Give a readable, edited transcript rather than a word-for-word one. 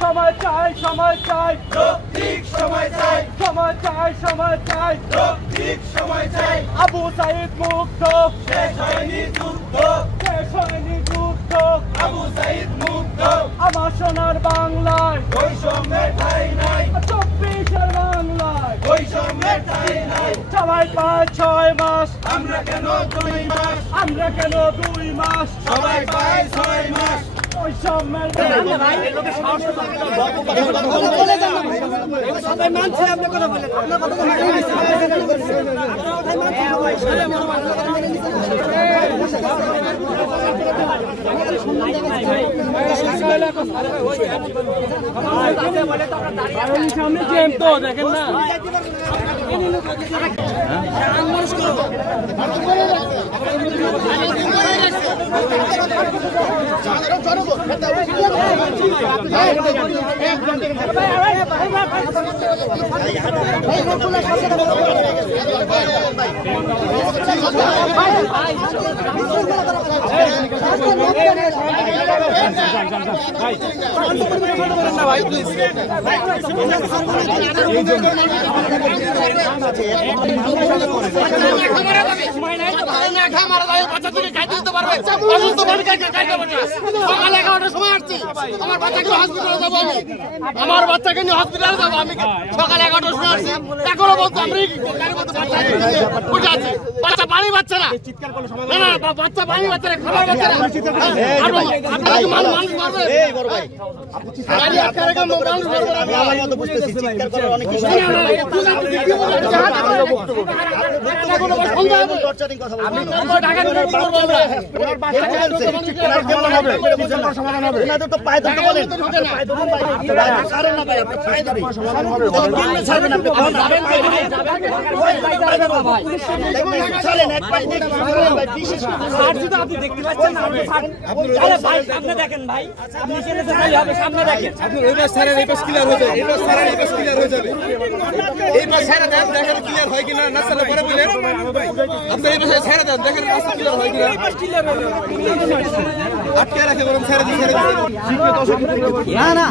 সময় চাই সময় চাই ঠিক সময় চাই সময় চাই সময় চাই ঠিক সময় চাই আবু সাইদ মুক্ত শেষ হয়নি যুদ্ধ শেষ হয়নি যুদ্ধ আবু সাইদ মুক্ত আমার সোনার বাংলায় বৈষম্যের ঠাঁই নাই 24-এর বাংলায় বৈষম্যের ঠাঁই নাই সবাই পায় 6 মাস আমরা কেন 2 মাস আমরা কেন 2 মাস সবাই পায় 6 মাস বৈষম্যের ভাই এগুলোকে সাহস বলে যান সবাই মানছে আপনি কথা বলেন আপনার কথা তো সামনে জেম তো দেখেন না আমার বাচ্চাকে নিয়ে হসপিটালে যাবো আমি সকাল 11টার সময় আসছি এখনো বলতো বাচ্চা পানি বাচ্চা না না বাচ্চা পানি বাচ্চা না খাবার বাচ্চা না মানুষ মারবে আপনি দেখতে পাচ্ছেন আপনি দেখেন ভাই আপনি সামনে দেখেন আপনি ওই পাশ ছাড়েন এই পাশ ক্লিয়ার হয়ে যাবে এই পাশ ছাড়েন এই পাশ ক্লিয়ার হয়ে যাবে এই পাশ ছেড়ে দেন দেখেন ক্লিয়ার হয় কিনা না চলে পরে বলেন আপনি এই পাশে ছেড়ে দেন দেখেন রাস্তা ক্লিয়ার হয় কিনা এই পাশ ক্লিয়ার হয়ে যাবে আটকে রাখে বরং ছেড়ে দিন না না